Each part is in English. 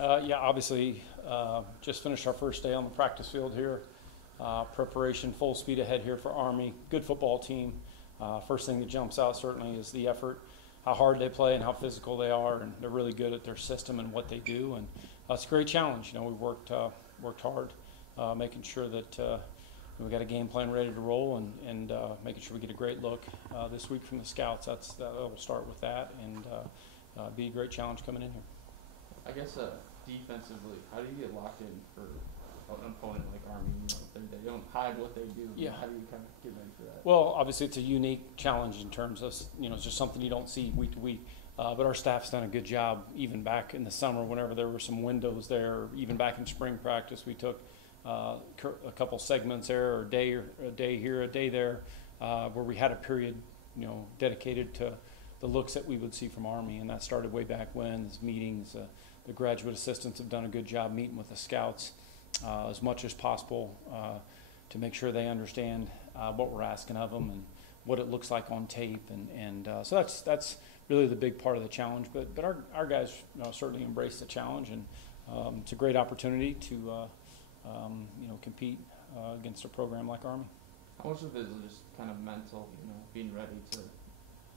Yeah, obviously, just finished our first day on the practice field here. Preparation full speed ahead here for Army. Good football team. First thing that jumps out certainly is the effort, how hard they play and how physical they are, and they're really good at their system and what they do. And it's a great challenge. We worked hard, making sure that we got a game plan ready to roll, and making sure we get a great look this week from the scouts. That'll start with that, and be a great challenge coming in here. I guess defensively, how do you get locked in for an opponent like Army? They don't hide what they do. Yeah. How do you kind of get ready for that? Well, obviously it's a unique challenge in terms of, it's just something you don't see week to week. But our staff's done a good job, even back in the summer whenever there were some windows there, even back in spring practice, we took a couple segments there, or a day here, a day there, where we had a period, dedicated to the looks that we would see from Army, and that started way back when. These meetings, the graduate assistants have done a good job meeting with the scouts as much as possible to make sure they understand what we're asking of them and what it looks like on tape, and so that's really the big part of the challenge. But our guys certainly embrace the challenge, and it's a great opportunity to compete against a program like Army. How much of it is just kind of mental, being ready to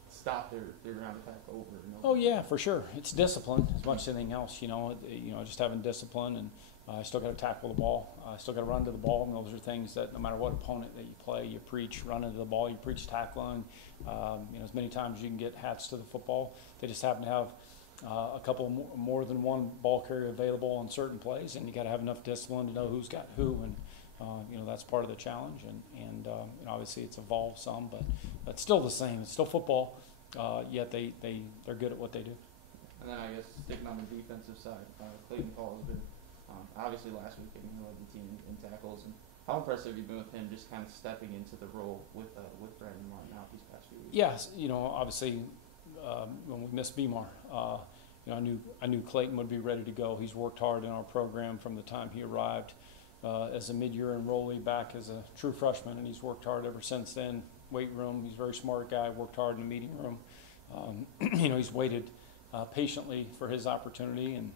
stop their ground attack over and over? Oh yeah, for sure. It's discipline as much as anything else. Just having discipline, and I still got to tackle the ball. I still got to run to the ball, and those are things that no matter what opponent that you play, you preach running to the ball, you preach tackling. As many times as you can get hats to the football. They just happen to have a couple more than one ball carrier available on certain plays, and you got to have enough discipline to know who's got who, and that's part of the challenge. And obviously it's evolved some, but it's still the same. It's still football. Yet they're good at what they do. And then I guess sticking on the defensive side, Clayton Paul has been obviously last week he led the team in tackles. And how impressive have you been with him just kind of stepping into the role with Brandon Martin out these past few weeks? Yes, obviously when we missed Beamar, I knew Clayton would be ready to go. He's worked hard in our program from the time he arrived as a mid-year enrollee back as a true freshman, and he's worked hard ever since then. Weight room, he's a very smart guy, worked hard in the meeting room. He's waited patiently for his opportunity, and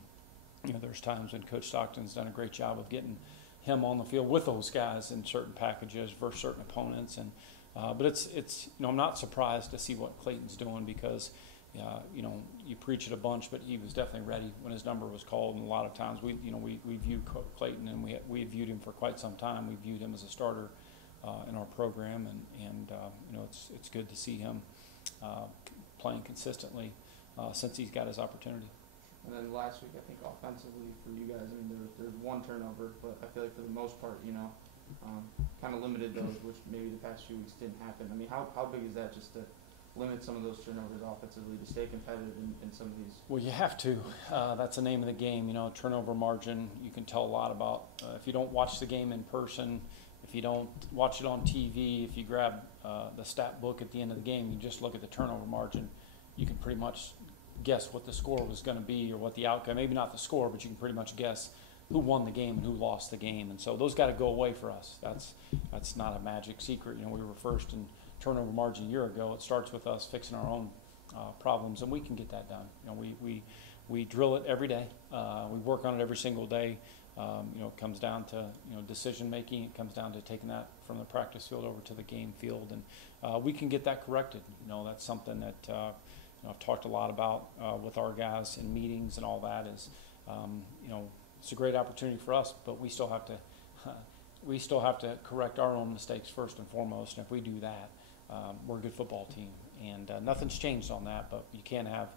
there's times when Coach Stockton's done a great job of getting him on the field with those guys in certain packages versus certain opponents. And but it's I'm not surprised to see what Clayton's doing, because you preach it a bunch, but he was definitely ready when his number was called. And a lot of times we view Clayton, and we had viewed him for quite some time. We viewed him as a starter in our program, and it's good to see him playing consistently since he's got his opportunity. And then last week, I think offensively for you guys, there's one turnover, but I feel like for the most part, kind of limited those, which maybe the past few weeks didn't happen. How big is that, just to limit some of those turnovers offensively to stay competitive in some of these? Well, you have to. That's the name of the game. Turnover margin, you can tell a lot about. If you don't watch the game in person, if you don't watch it on TV, if you grab the stat book at the end of the game, you just look at the turnover margin, you can pretty much guess what the score was going to be or what the outcome. Maybe not the score, but you can pretty much guess who won the game and who lost the game. And so those got to go away for us. That's not a magic secret. We were first in turnover margin a year ago. It starts with us fixing our own problems, and we can get that done. We drill it every day. We work on it every single day. It comes down to decision making. It comes down to taking that from the practice field over to the game field, and we can get that corrected. That's something that I've talked a lot about with our guys in meetings and all that. Is it's a great opportunity for us, but we still have to correct our own mistakes first and foremost. And if we do that, we're a good football team, and nothing's changed on that. But you can't have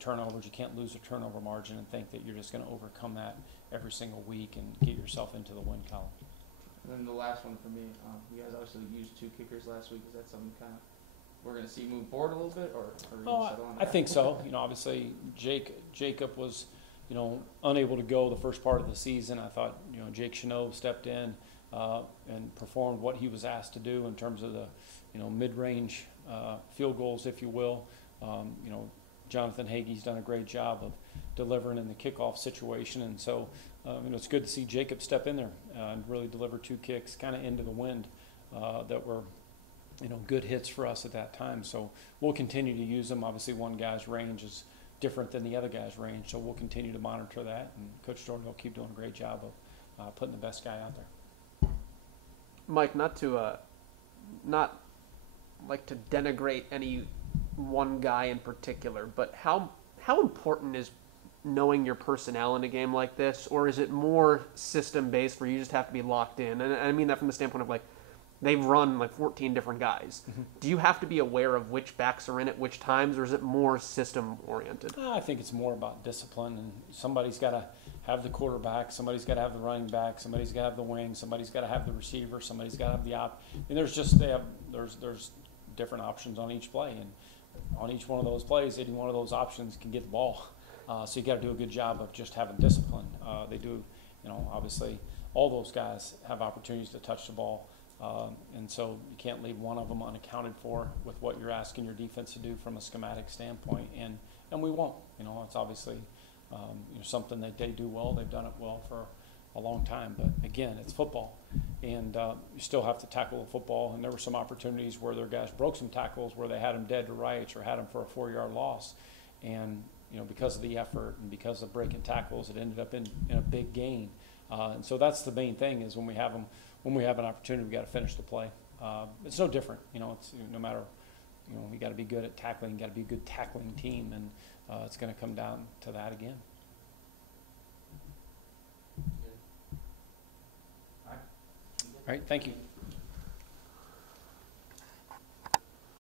turnovers. You can't lose a turnover margin and think that you're just going to overcome that every single week and get yourself into the win column. And then the last one for me, you guys obviously used 2 kickers last week. Is that something kind of we're going to see move forward a little bit, or are we going to settle on that? I think so. Obviously Jacob was unable to go the first part of the season. I thought Jake Chanot stepped in and performed what he was asked to do in terms of the mid-range field goals, if you will. Jonathan Hagee's done a great job of delivering in the kickoff situation, and so it's good to see Jacob step in there and really deliver 2 kicks kind of into the wind that were good hits for us at that time. So we'll continue to use them. Obviously one guy's range is different than the other guy's range. So we'll continue to monitor that, and Coach Jordan will keep doing a great job of putting the best guy out there. Mike, not like to denigrate any one guy in particular, but how important is knowing your personnel in a game like this, or is it more system based where you just have to be locked in? And I mean that from the standpoint of like they've run like 14 different guys. Mm-hmm. Do you have to be aware of which backs are in at which times, or is it more system oriented? I think it's more about discipline, and somebody's got to have the quarterback, somebody's got to have the running back, somebody's got to have the wing, somebody's got to have the receiver, somebody's got to have the op. And there's different options on each play, and on each one of those plays, any one of those options can get the ball. So you got to do a good job of just having discipline. They do, obviously all those guys have opportunities to touch the ball, and so you can't leave one of them unaccounted for with what you're asking your defense to do from a schematic standpoint, and we won't. It's obviously something that they do well. They've done it well for a long time, but again, it's football, and you still have to tackle the football. And there were some opportunities where their guys broke some tackles where they had them dead to rights or had them for a 4-yard loss, and because of the effort and because of breaking tackles, it ended up in a big gain. And so that's the main thing is when we have an opportunity, we got to finish the play. It's no different, it's no matter, we got to be good at tackling, got to be a good tackling team, and it's going to come down to that again. All right, thank you.